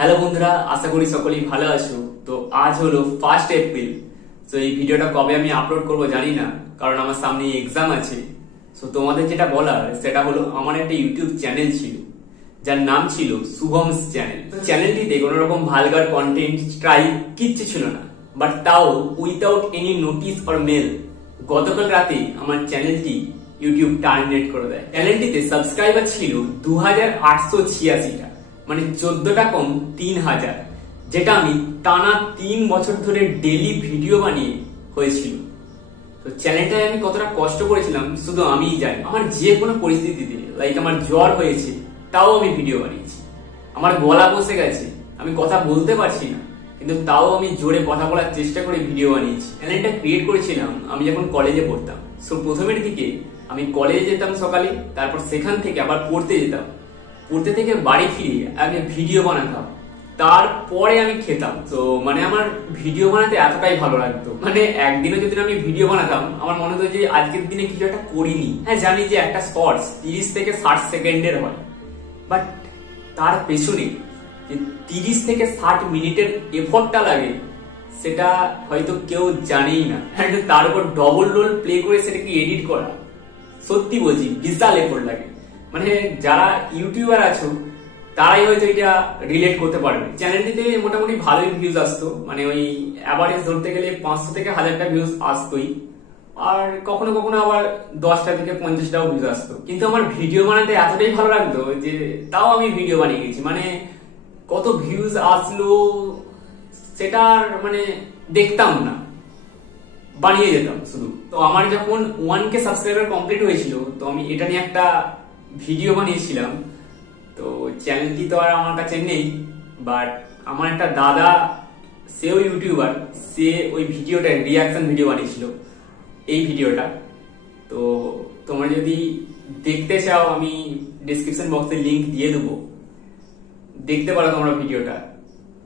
Hello বন্ধুরা, আশা করি সকলেই ভালো আছো। তো আজ হলো 1 এপ্রিল। তো এই ভিডিওটা কবে আমি আপলোড করব জানি না, কারণ আমার সামনে এক্সাম আছে। তো তোমাদের যেটা বলার সেটা হলো, আমার একটা ইউটিউব চ্যানেল ছিল যার নাম ছিল শুভমস চ্যানেল। তো চ্যানেলটিতে কোনো রকম ভালগার কন্টেন্ট, স্ট্রাইক কিচ্ছু ছিল না, বাট তাও without any notice or mail গতকাল রাতে আমার চ্যানেলটি ইউটিউব টার্মিনেট করে দেয়। চ্যানেলটিতে সাবস্ক্রাইবার ছিল 2886টা, মানে 14টা কম 3000, যেটা আমি টানা 3 বছর ধরে ডেইলি ভিডিও বানিয়ে হয়েছিল। তো চ্যানেলটায় আমি কতটা কষ্ট করেছিলাম শুধু আমিই জানি। আমার যে কোনো পরিস্থিতিতে, লাইক আমার জ্বর হয়েছে তাও আমি ভিডিও বানিয়েছি, আমার গলা বসে গেছে আমি কথা বলতে পারছি না, কিন্তু তাও আমি জোরে কথা বলার চেষ্টা করে ভিডিও বানিয়েছি। চ্যানেলটা ক্রিয়েট করেছিলাম আমি যখন কলেজে পড়তাম। সো প্রথমের দিকে আমি কলেজে যেতাম সকালে, তারপর সেখান থেকে আবার পড়তে যেতাম, পড়তে থেকে বাড়ি ফিরে আগে ভিডিও বানাতাম, তারপরে আমি খেতাম। তো মানে আমার ভিডিও বানাতে এতটাই ভালো লাগতো, মানে একদিনও যদি আমি ভিডিও বানাতাম আমার মনে হতো যে আজকের দিনে কিছু একটা করিনি। হ্যাঁ জানি যে একটা শর্টস 30 থেকে 60 সেকেন্ডের হয়, বাট তার পেছনে যে 30 থেকে 60 মিনিটের এফর্টটা লাগে সেটা হয়তো কেউ জানেই না। তার উপর ডবল রোল প্লে করে সেটাকে এডিট করা, সত্যি বলছি বিশাল এফর্ট লাগে। মানে যারা ইউটিউবার আছো তারাই হয়তো এটা রিলেট করতে পারবে। চ্যানেলটিতে মোটামুটি ভালোই ভিউজ আসতো, মানে ওই অ্যাভারেজ ধরতে গেলে 500 থেকে 1000টা ভিউজ আসতোই, আর কখনো কখনো আবার 10টা থেকে 50টাও ভিউজ আসতো। কিন্তু আমার ভিডিও বানাতে এতটাই ভালো লাগতো যে তাও আমি ভিডিও বানিয়ে গেছি। মানে কত ভিউজ আসলো সেটা মানে দেখতাম না, বানিয়ে যেতাম শুধু। তো আমার যখন 1K সাবস্ক্রাইবার কমপ্লিট হয়েছিল, তো আমি এটা নিয়ে একটা ভিডিও বানিয়েছিলাম। তো চ্যানেলটি তো আর আমার কাছে নেই, বাট আমার একটা দাদা, সেও ইউটিউবার, সে ওই ভিডিওটা রিয়াকশন ভিডিও বানিয়েছিল এই ভিডিওটা। তো তোমরা যদি দেখতে চাও আমি ডেসক্রিপশন বক্সে লিংক দিয়ে দেবো, দেখতে পারো তোমরা ভিডিওটা।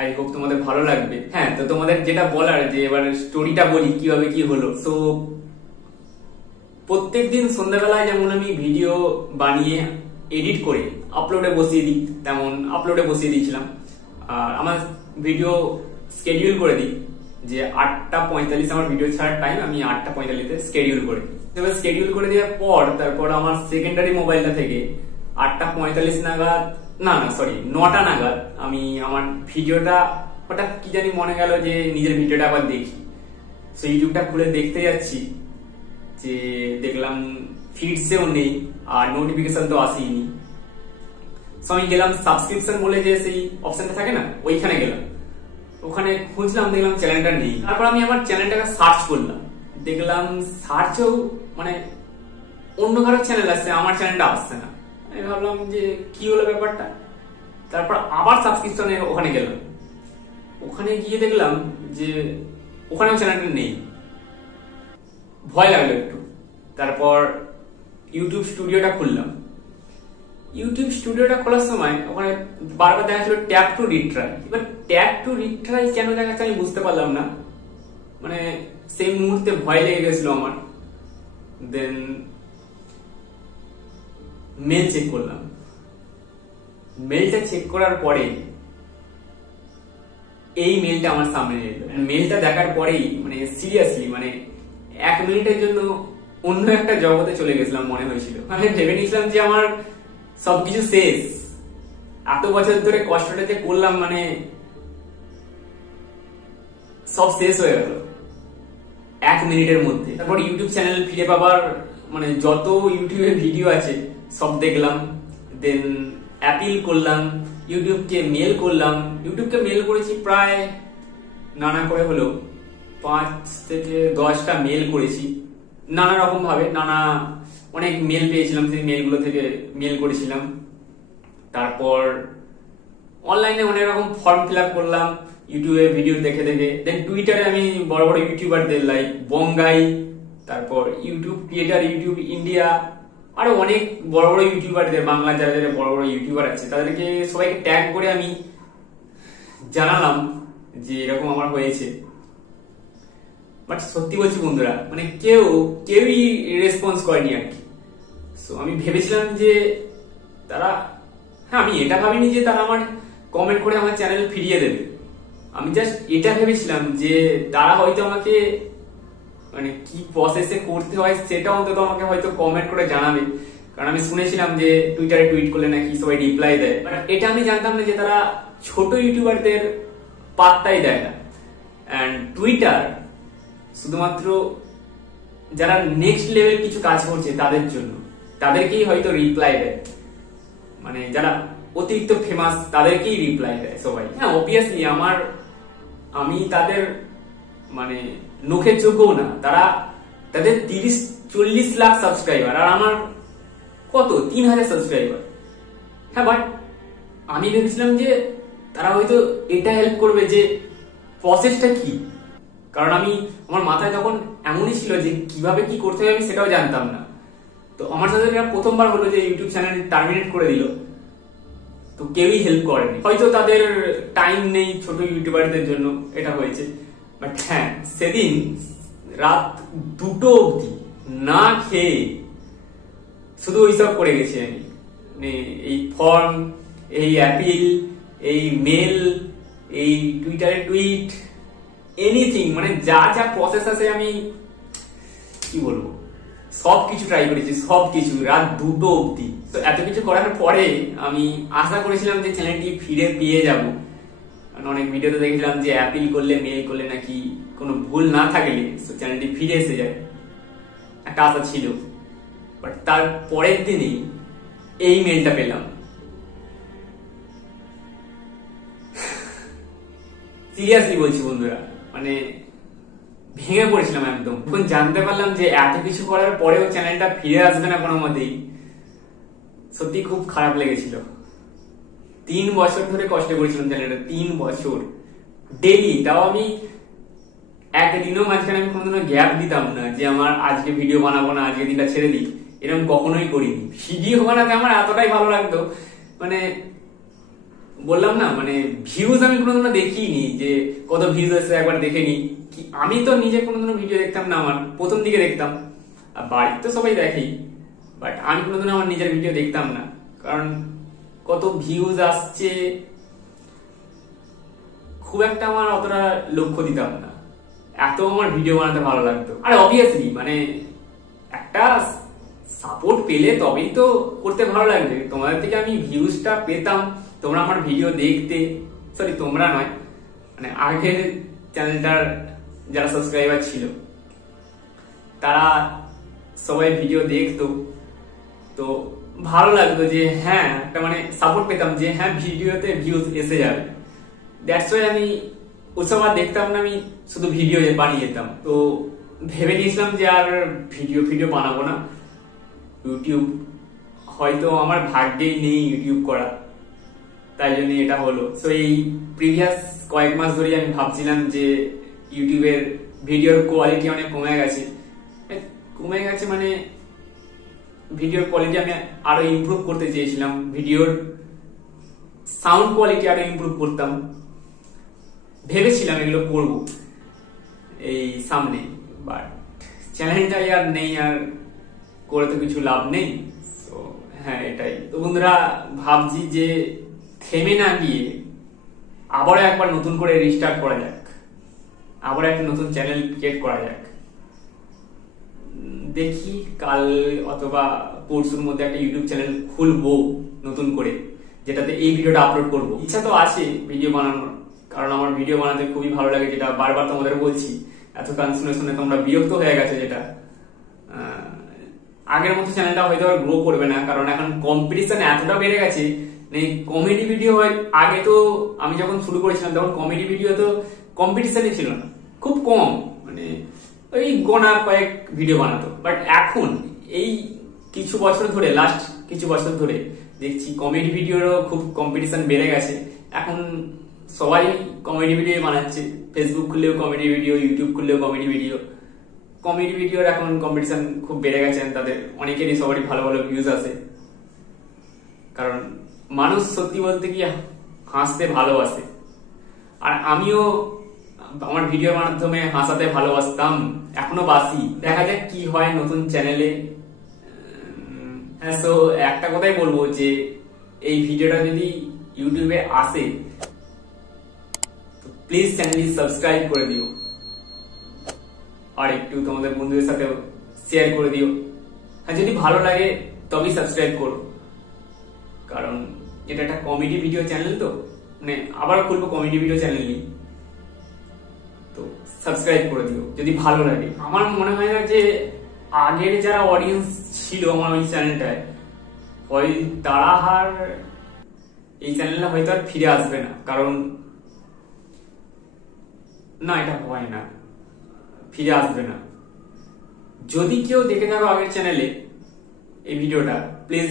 আই হোপ তোমাদের ভালো লাগবে। হ্যাঁ, তো তোমাদের যেটা বলার যে এবার স্টোরিটা বলি কিভাবে কি হলো। তো প্রত্যেকদিন সন্ধ্যাবেলায় যেমন আমি ভিডিও বানিয়ে এডিট করে আপলোডে বসিয়ে দিই, তেমন আপলোডে বসিয়ে দিয়েছিলাম। আর আমার ভিডিও স্কেডিউল করে দিই যে 8:45 আমার ভিডিও ছাড়ার টাইম, আমি 8:45 স্কেডিউল করে দিই। এবার স্কেডিউল করে দেওয়ার পর তারপর আমার সেকেন্ডারি মোবাইলটা থেকে 8:45 নাগাদ, না 9টা নাগাদ আমি আমার ভিডিওটা হঠাৎ কি জানি মনে গেল যে নিজের ভিডিওটা আবার দেখি। সো ইউটিউবটা খুলে দেখতে যাচ্ছি, যে দেখলাম ফিডসেও নেই আর নোটিফিকেশন তো আসেনি। সো আমি গেলাম সাবস্ক্রিপশন বলে যে সেই অপশনটা থাকে না, ওইখানে গেলাম, ওখানে খুঁজলাম, দেখলাম চ্যানেলটা নেই। তারপর আমি আমার চ্যানেলটাকে সার্চ করলাম, দেখলাম সার্চেও মানে অন্য কারোর চ্যানেল আসছে, আমার চ্যানেলটা আসছে না। আমি ভাবলাম যে কি হলো ব্যাপারটা। তারপর আবার সাবস্ক্রিপশনে ওখানে গেলাম, ওখানে গিয়ে দেখলাম যে ওখানেও চ্যানেলটা নেই। ভয় লাগলো একটু। তারপর ইউটিউব স্টুডিওটা খুললাম। ইউটিউব স্টুডিওটা খোলার সময় ওখানে বারবার দেখা ছিল ট্যাপ টু রিট্রাই। এবার ট্যাপ টু রিট্রাই কেন দেখাচ্ছে আমি বুঝতে পারলাম না, মানে সেই মুহূর্তে ভয় লেগে গেছিল আমার। দেন মেল চেক করলাম। মেলটা চেক করার পরে এই মেলটা আমার সামনে এলো। মেলটা দেখার পরেই মানে সিরিয়াসলি মানে 1 মিনিটের জন্য অন্য একটা জগতে চলে গেছিলাম মনে হয়েছিল। মানে ভেবে নিয়েছিলাম যে আমার সবকিছু শেষ, এত বছর ধরে কষ্টটা যে করলাম মানে সব শেষ হয়ে গেল 1 মিনিটের মধ্যে। তারপর ইউটিউব চ্যানেল ফিরে পাবার মানে যত ইউটিউবে ভিডিও আছে সব দেখলাম। দেন অ্যাপিল করলাম, ইউটিউবকে মেল করলাম। ইউটিউবকে মেল করেছি প্রায় নানা করে হলো 5 থেকে 10টা মেল করেছি, নানা রকম ভাবে অনেক মেল পেয়েছিলাম, সেই মেলগুলো থেকে মেল করেছিলাম। তারপর অনলাইনে অনেক রকম ফর্ম ফিল আপ করলাম ইউটিউবে ভিডিও দেখে দেখে। দেন টুইটারে আমি বড় বড় ইউটিউবারদের লাইক বঙ্গাই, তারপর ইউটিউব ক্রিয়েটার, ইউটিউব ইন্ডিয়া, আরো অনেক বড় বড় ইউটিউবারদের, বাংলা যারা যারা বড় বড় ইউটিউবার আছে তাদেরকে সবাইকে ট্যাগ করে আমি জানালাম যে এরকম আমার হয়েছে। বাট সত্যি বলছি বন্ধুরা, মানে কেউই রেসপন্স করেনি আর কি। সো আমি ভেবেছিলাম যে তারা, হ্যাঁ আমি এটা ভাবিনি যে তারা আমার কমেন্ট করে আমার চ্যানেল ফিরিয়ে দেবে। আমি জাস্ট এটা ভেবেছিলাম যে তারা হয়তো আমাকে মানে কি প্রসেসে করতে হয় সেটা অন্তত আমাকে হয়তো কমেন্ট করে জানাবে, কারণ আমি শুনেছিলাম যে টুইটারে টুইট করলে নাকি সবাই রিপ্লাই দেয়। এটা আমি জানতাম না যে তারা ছোট ইউটিউবারদের পাত্তাই দেয় না। অ্যান্ড টুইটার শুধুমাত্র যারা নেক্সট লেভেল কিছু কাজ করছে তাদের জন্য, তাদেরকেই হয়তো রিপ্লাই দেয়, মানে যারা অতিরিক্ত ফেমাস তাদেরকেই রিপ্লাই দেয় সবাই। হ্যাঁ, অবভিয়াসলি আমি তাদের মানে নখের যোগ্যও না। তাদের 30-40 লাখ সাবস্ক্রাইবার, আর আমার কত 3000 সাবস্ক্রাইবার। হ্যাঁ, বাট আমি ভেবেছিলাম যে তারা হয়তো এটা হেল্প করবে যে প্রসেসটা কি, কারণ আমার মাথায় তখন এমনই ছিল যে কিভাবে কি করতে হবে আমি সেটাও জানতাম না। তো আমার সাথে প্রথমবার হলো যে ইউটিউব চ্যানেল টার্মিনেট করে দিল, তো কেউই হেল্প করেনি। হয়তো তাদের টাইম নেই ছোট ইউটিউবারদের জন্য এটা হয়েছে। বাট হ্যাঁ, সেদিন রাত 2টো অবধি না খেয়ে শুধু ওইসব করে গেছি আমি। মানে এই ফর্ম, এই অ্যাপিল, এই মেল, এই টুইটারে টুইট, এনিথিং, মানে যা যা প্রসেস আছে আমি কি বলবো সবকিছু ট্রাই করেছি, সবকিছু রাত 2টো অবধি। তো এত কিছু করার পরে আমি আশা করেছিলাম যে চ্যানেলটি ফিরে পেয়ে যাব। অনেক ভিডিওতে দেখছিলাম যে অ্যাপিল করলে, মেল করলে নাকি কোনো ভুল না থাকলে চ্যানেলটি ফিরে এসে যায়, একটা আশা ছিল। বাট তার পরের দিনই এই মেলটা পেলাম। সিরিয়াসলি বলছি বন্ধুরা, মানে ভেঙে পড়েছিলাম একদম। এখন জানতে পারলাম যে এত কিছু করার পরেও চ্যানেলটা ফিরে আসবে না কোনো মতেই, সত্যি খুব খারাপ লেগেছিল। 3 বছর ধরে কষ্ট করেছিলাম চ্যানেলটা, 3 বছর ডেইলি। তাও আমি একদিনও মাঝখানে আমি কোনোদিনও গ্যাপ দিতাম না যে আমার আজকে ভিডিও বানাবো না, আজকে দিনটা ছেড়ে দিই, এরকম কখনোই করিনি। ভিডিও বানাতে আমার এতটাই ভালো লাগতো, মানে বললাম না, মানে ভিউজ আমি কোনোদিনও দেখিনি যে কত ভিউজ আছে একবার দেখে নি। আমি তো নিজে কোনোদিনও ভিডিও দেখতাম না, আমার প্রথম দিকে দেখতাম, আর বাড়িতে তো সবাই দেখেই, বাট আমি কোনোদিনও আমার নিজের ভিডিও দেখতাম না, কারণ কত ভিউজ আসছে খুব একটা আমার অতটা লক্ষ্য দিতাম না। এত আমার ভিডিও বানাতে ভালো লাগতো। আর অবভিয়াসলি মানে একটা সাপোর্ট পেলে তবেই তো করতে ভালো লাগবে। তোমাদের থেকে আমি ভিউজটা পেতাম, তোমরা আমার ভিডিও দেখতে, সরি তোমরা নয়, মানে আগের চ্যানেলটার যারা সাবস্ক্রাইবার ছিল তারা সবাই ভিডিও দেখতো, তো ভালো লাগতো যে হ্যাঁ একটা মানে সাপোর্ট পেতাম যে হ্যাঁ ভিডিওতে ভিউজ এসে যাবে। দ্যাটস ওয়াই আমি ওসব আর দেখতাম না, আমি শুধু ভিডিও বানিয়ে যেতাম। তো ভেবে নিয়েছিলাম যে আর ভিডিও বানাবো না, ইউটিউব হয়তো আমার ভাগ্যেই নেই ইউটিউব করা, তাই জন্য এটা হলো। তো এই প্রিভিয়াস কয়েক মাস ধরে আমি ভাবছিলাম যে ইউটিউবের ভিডিওর কোয়ালিটি অনেক কমে গেছে, মানে ভিডিওর কোয়ালিটি আমি আরো ইমপ্রুভ করতে চেয়েছিলাম, ভিডিওর সাউন্ড কোয়ালিটি আরো ইমপ্রুভ করতাম, ভেবেছিলাম এগুলো করব এই সামনে। বাট চ্যানেলটাই আর নেই, আর করে তো কিছু লাভ নেই। তো হ্যাঁ এটাই তো বন্ধুরা, ভাবছি যে থেমে না গিয়ে আবারও একবার নতুন করে রিস্টার্ট করা যাক, আবার একটা নতুন চ্যানেল ক্রিয়েট করা যাক। দেখি কাল অথবা পরশুর মধ্যে একটা ইউটিউব চ্যানেল খুলবো নতুন করে, যেটাতে এই ভিডিওটা আপলোড করব। ইচ্ছা তো আছে ভিডিও বানানোর, কারণ আমার ভিডিও বানাতে খুবই ভালো লাগে, যেটা বারবার তোমাদের বলছি। এত গান শুনে শুনে তোমরা বিরক্ত হয়ে গেছে, যেটা আগের মতো চ্যানেলটা হয়তো আর গ্রো করবে না, কারণ এখন কম্পিটিশন এতটা বেড়ে গেছে। কমেডি ভিডিও হয়, আগে তো আমি যখন শুরু করেছিলাম তখন কমেডি ভিডিও তো কম্পিটিশনই ছিল না, খুব কম, মানে ওই গোনা কয়েক ভিডিও বানাতো। বাট এখন এই কিছু বছর ধরে, লাস্ট কিছু বছর ধরে দেখছি কমেডি ভিডিওরও খুব কম্পিটিশন বেড়ে গেছে। এখন সবাই কমেডি ভিডিও বানাচ্ছে, ফেসবুক খুললেও কমেডি ভিডিও, ইউটিউব খুললেও কমেডি ভিডিওর এখন কম্পিটিশন খুব বেড়ে গেছে। তাদের অনেকেরই সবারই ভালো ভালো ভিউজ আছে, কারণ মানুষ সত্যি বলতে কি হাসতে ভালোবাসে, আর আমিও আমার ভিডিওর মাধ্যমে হাসাতে ভালোবাসতাম, এখনো বাসি। দেখা যাক কি হয় নতুন চ্যানেলে। হ্যাঁ, তো একটা কথাই বলবো যে এই ভিডিওটা যদি ইউটিউবে আসে প্লিজ চ্যানেলটি সাবস্ক্রাইব করে দিও আর একটু তোমাদের বন্ধুদের সাথে শেয়ার করে দিও। হ্যাঁ, যদি ভালো লাগে তবেই সাবস্ক্রাইব করো, কারণ এটা একটা কমেডি ভিডিও চ্যানেল, তো মানে আবার খুলবো কমেডি ভিডিও চ্যানেলই, তো সাবস্ক্রাইব করে দিও যদি ভালো লাগে। আমার মনে হয় না যে আগের যারা অডিয়েন্স ছিল আমার ওই চ্যানেলটায়, হয় তারা আর এই চ্যানেলটা হয়তো আর ফিরে আসবে না, কারণ না, এটা হয় না, ফিরে আসবে না। যদি কেউ দেখে থাকো আগের চ্যানেলে এই ভিডিওটা, প্লিজ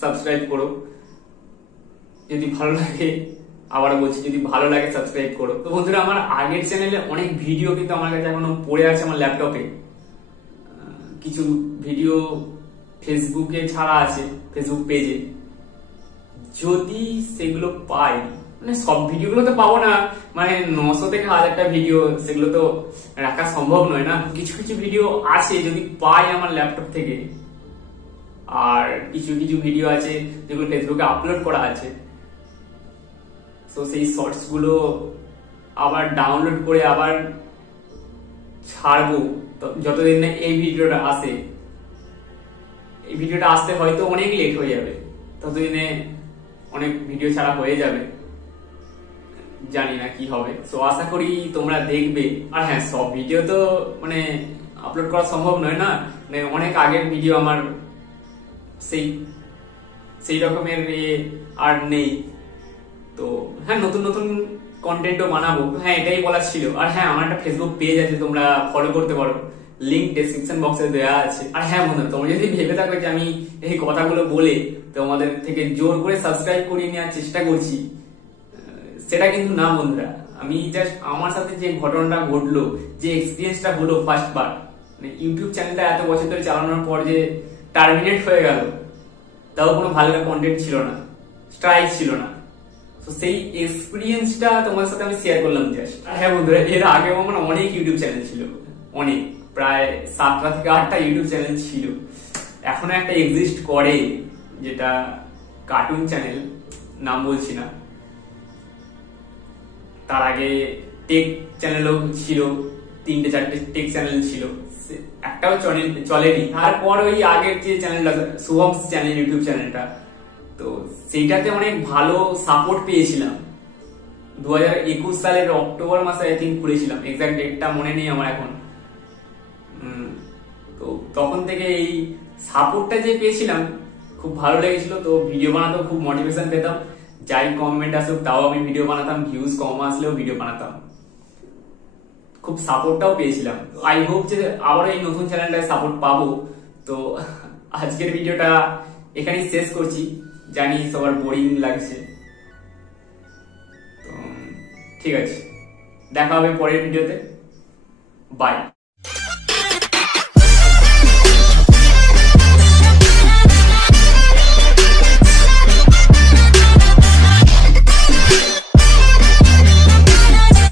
সাবস্ক্রাইব করো যদি ভালো লাগে। আবার বলছি, যদি ভালো লাগে সাবস্ক্রাইব করো। তো বন্ধুরা, আমার আগের চ্যানেলে অনেক ভিডিও কিন্তু আমার কাছে এখনো পড়ে আছে আমার ল্যাপটপে। কিছু ভিডিও ফেসবুকে ছাড়া আছে, ফেসবুক পেজে। যদি সেগুলো পাই, মানে সব ভিডিওগুলো তো পাবো না, মানে 900 থেকে 1000টা ভিডিও, সেগুলো তো রাখা সম্ভব নয় না। কিছু কিছু ভিডিও আছে যদি পাই আমার ল্যাপটপ থেকে, আর কিছু কিছু ভিডিও আছে যেগুলো ফেসবুকে আপলোড করা আছে, তো সেই শর্টস গুলো আবার ডাউনলোড করে আবার ছাড়বো যতদিন না এই ভিডিওটা আসে। এই ভিডিওটা আসতে হয়তো অনেক লেট হয়ে যাবে, ততদিনে অনেক ভিডিও ছাড়া হয়ে যাবে, জানি না কি হবে। তো আশা করি তোমরা দেখবে। আর হ্যাঁ, সব ভিডিও তো মানে আপলোড করা সম্ভব নয় না, মানে অনেক আগের ভিডিও আমার সেই রকমের আর নেই। তো হ্যাঁ, নতুন নতুন কন্টেন্টও বানাবো, হ্যাঁ এটাই বলার ছিল। আর হ্যাঁ, আমার একটা ফেসবুক পেজ আছে, তোমরা ফলো করতে পারো, লিংক ডেসক্রিপশন বক্সে দেওয়া আছে। আর হ্যাঁ বন্ধুরা, তোমরা যদি ভেবে থাকো যে আমি এই কথাগুলো বলে তোমাদের থেকে জোর করে সাবস্ক্রাইব করিয়ে নেওয়ার চেষ্টা করছি, সেটা কিন্তু না বন্ধুরা। আমি জাস্ট আমার সাথে যে ঘটনাটা ঘটলো, যে এক্সপিরিয়েন্সটা হলো ফার্স্ট বার, মানে ইউটিউব চ্যানেলটা এত বছর ধরে চালানোর পর যে টার্মিনেট হয়ে গেল, তাও কোনো ভালো কন্টেন্ট ছিল না, স্ট্রাইক ছিল না, তো সেই এক্সপিরিয়েন্সটা তোমার সাথে আমি শেয়ার করলাম জাস্ট। হ্যাঁ বন্ধুরা, এর আগেও আমার অনেক ইউটিউব চ্যানেল ছিল, অনেক, প্রায় 7টা থেকে 8টা ইউটিউব চ্যানেল ছিল। এখনো একটা এক্সিস্ট করে, যেটা কার্টুন চ্যানেল, নাম বলছি না। তার আগে টেক চ্যানেলও ছিল, 3-4টে টেক চ্যানেল ছিল, একটাও চলেনি। তারপর ওই আগের যে চ্যানেলটা, শুভম চ্যানেল, ইউটিউব চ্যানেলটা, তো সেইটাতে অনেক ভালো সাপোর্ট পেয়েছিলাম। 2021 সালের অক্টোবর মাসে আই থিঙ্ক খুলেছিলাম, এক্সাক্ট ডেটটা মনে নেই আমার এখন। তো তখন থেকে এই সাপোর্টটা যে পেয়েছিলাম, খুব ভালো লেগেছিল। তো ভিডিও বানাতেও খুব মোটিভেশন পেতাম, যাই কমেন্ট আসুক তাও আমি ভিডিও বানাতাম, ভিউজ কম আসলেও ভিডিও বানাতাম, খুব সাপোর্টটাও পেয়েছিলাম। আই হোপ যে আবার এই নতুন চ্যানেলটায় সাপোর্ট পাবো। তো আজকের ভিডিওটা এখানেই শেষ করছি, জানি সবার বোরিং লাগছে। তো ঠিক আছে, দেখা হবে পরের ভিডিওতে, বাই।